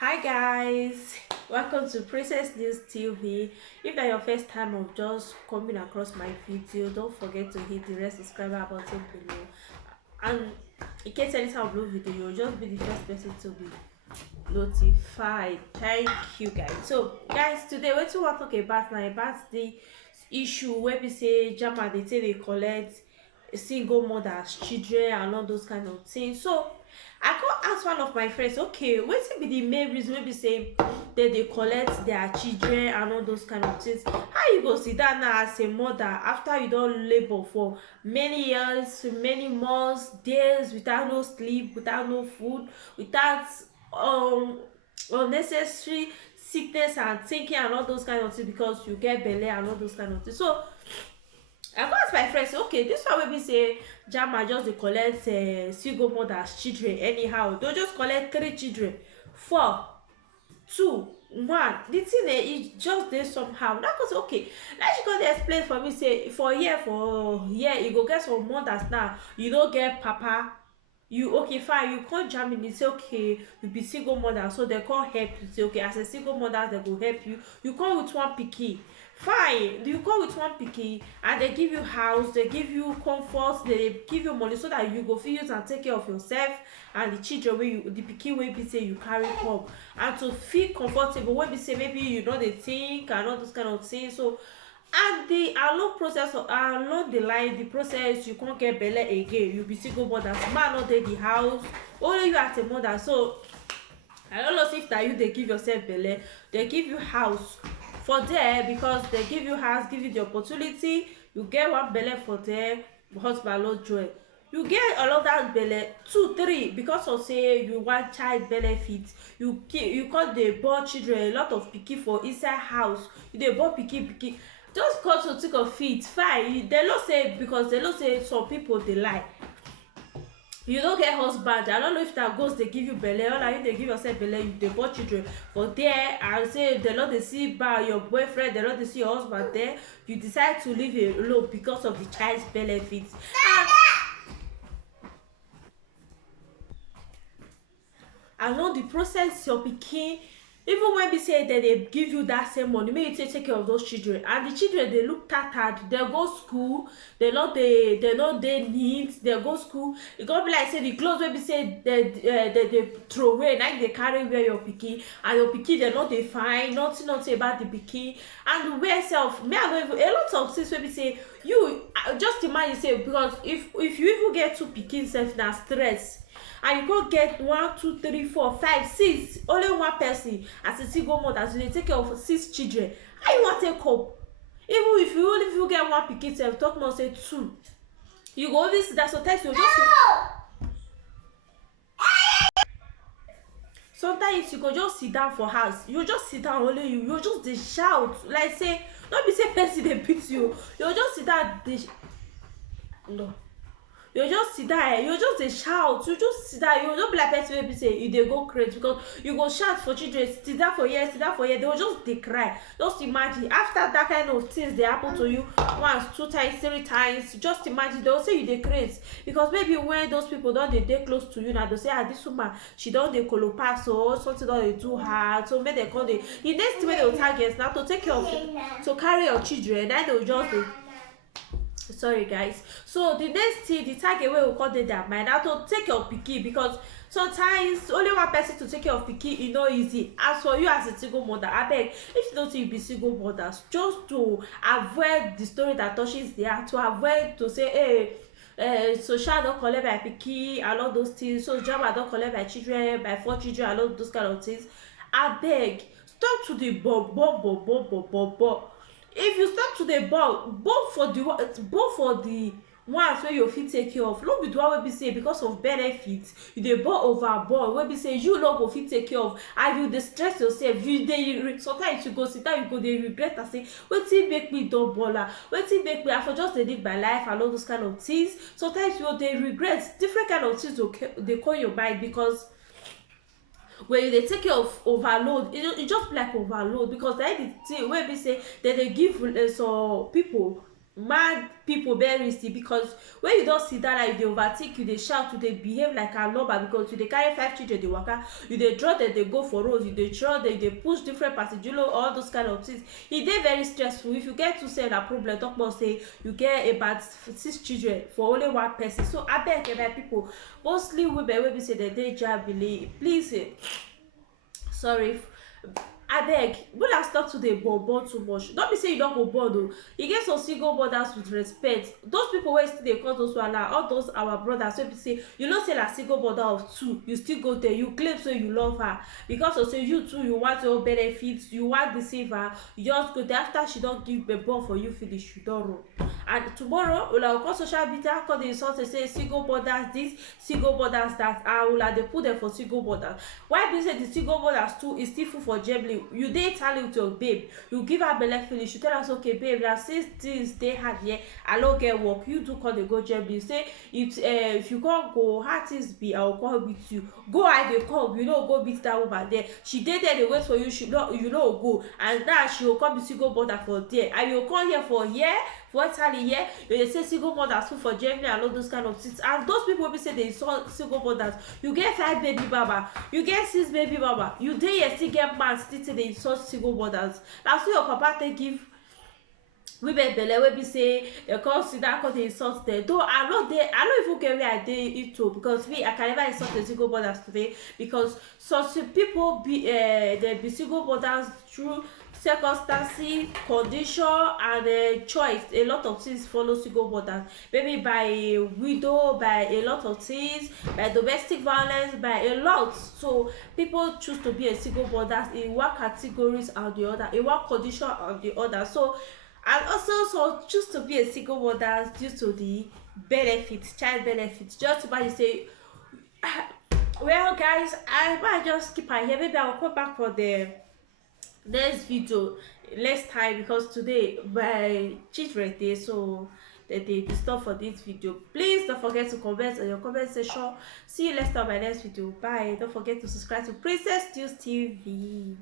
Hi guys, welcome to Princess News TV. If that your first time of just coming across my video, don't forget to hit the red subscriber button below. And in case anytime I upload video, you'll just be the first person to be notified. Thank you guys. So guys, today what we want to talk about now about the issue where we say Jama they say they collect single mothers children and all those kind of things. So I come ask one of my friends, okay, wetin be the main reason wey be say they collect their children and all those kind of things? How you go sit down now as a mother after you don labour for many years, many months, days without no sleep, without no food, without um unnecessary sickness and thinking and all those kind of things because you get belle and all those kind of things. So I go ask my friend say okay, this one wey be say Jama just dey collect single mothers children anyhow, dey just collect 3 children, 4, 2, 1. The thing e just dey somehow. Now go say okay, now she come dey explain for me say for here you go get some mothers now you no get papa, you okay fine, you come Germany say okay you be single mother, so dem come help you say okay as a single mother dem go help you, you come with one pikin, fine, you come with one pikin and they give you house, they give you comfort, they give you money so that you go fit use am take care of yourself and the children wey you, the pikin wey be say you carry come, and to feel comfortable wey be say maybe you no dey think and all those kind of things. So and the along the line the process you can't get belle again, you be single mother, man no dey the house, only you as a mother. So I don't know if that you dey give yourself belle, they give you house for there because they give you house, give you the opportunity, you get one belle for there, husband no join, you get another belle 2 3 because of say you want child benefit, you come dey born children, a lot of pikin for inside house, you dey born pikin just come to think of it, fine, dem know say because dem know say some people dey lie, you no get husband, I don't know if that goes dey give you belle or na you dey give yourself belle, you dey born children for there and say dem no dey see by your boyfriend, dem no dey see your husband there, you decide to live alone because of the child's benefits. And along the process your pikin, even when be say dem dey give you that same money make you take care of those children, and the children dey look tattered, dem go school, dem no dey neat, dem go school, e go be like say the clothes wey be say dem dey throw away na im dey carry wear your pikin, and your pikin dem no dey fine, nothing about the pikin, and the wear sef, me I no even, a lot of things wey be say you just imagine say because if you even get 2 pikin sef na stress, and you go get 1 2 3 4 5 6, only one person as a single mother, so you dey take care of 6 children, how you wan take cope? Even if you get one pikin sef, talk more say 2, you go only sit down, sometimes you just sometimes you go just sit down for house, you just sit down, only you just dey shout like say no be say person dey beat you, you just sit down dey no, you just sit down, you just dey shout, you just sit down, you no be like person wey be say you dey go craze because you go shout for children, sit down for here, sit down for here, they go just dey cry. Just imagine after that kind of things dey happen to you once, 2 times, 3 times, just imagine they go say you dey craze because maybe when those people don dey close to you now, they say this woman she don dey kolopass, so something don dey do her, so make dem come dey, the next thing wey they go target na to take care of, to carry your children, then they go just dey, sorry guys, so the next thing, the target wey go come dey their mind na to take your pikin, because sometimes only one person to take care of pikin e no easy. As for you as a single mother, abeg, if you no think you be single mother, just to avoid the story that touches the heart, to avoid to say hey so Sha don collect my pikin and all those things, so Jama don collect my children, my 4 children and all those kind of things, abeg stop to dey bob. If you start to dey born for the ones wey you fit take care of, no be the one wey be say because of benefit you dey born overborn wey be say you no go fit take care of, and you dey stress yourself, you dey sometimes you go sit down, you go dey regret am say wetin make me don born am, wetin make me I for just dey live my life and all those kind of things. Sometimes you go dey regret, different kind of things dey come your mind because when you dey take care of overload, e just be like overload, because na the thing wey be say dem dey give some people mad people very risky, because when you don sit down like you dey overthink, you dey shout, you dey behave like a lover, because you dey carry 5 children dey waka, you dey draw dem dey go for road, you dey draw dem, you dey push different passenger, all those kind of things. E dey very stressful. If you get two sef na problem, talk more say you get about 6 children for only one person. So abeg my people, mostly women wey be say dem dey jabile, please sorry, abeg una stop to dey born too much. No be say you don go born o, e get some single mothers with respect. Those people wey still dey call those wahala, all those our brothers wey be say you know say na single mother of 2, you still go there, you claim say you love her because of say you too you want your own benefit, you wan deceive her, you just go there. After she don give born for you finish, you don run. And tomorrow una go come social media come dey insult say single mothers this, single mothers that, and una dey put them for single mothers. Why be say the single mothers too is still full for Germany? You dey Italy with your babe, you give her belle finish, you tell her say okay babe, na since things dey hard here, I no get work, you too come dey go Germany. Say if you come go, how things be, I go come meet you. Go I dey come, you no go meet that woman there. She dey there dey wait for you, you no go, and now she go come be single mother for there, and you go come here for Italy here, you dey say single mothers full for Germany and all those kind of things. And those people wey be say dey insult single mothers, you get 5 baby mama, you get 6 baby mama, you dey here still get man still dey insult single mothers. Na so your papa take give women belle wey be say dem come sit down come dey insult dem. Though I no even get where I dey into, because me I can never insult a single mothers today, because some people be dem be single mothers through circumstances, condition, and choice. A lot of things follow single mothers, maybe by a widow, by a lot of things, by domestic violence, by a lot. So people choose to be a single mother in one categories or the other, in one condition or the other. So and also so choose to be a single mother due to the benefits, child benefits. Just imagine say well guys, I might just keep her here, maybe I will come back for the next video next time, because today my children dey, so they disturb for this video. Please don't forget to comment on your comment section. See you next time on my next video. Bye. Don't forget to subscribe to Princess Tunes TV.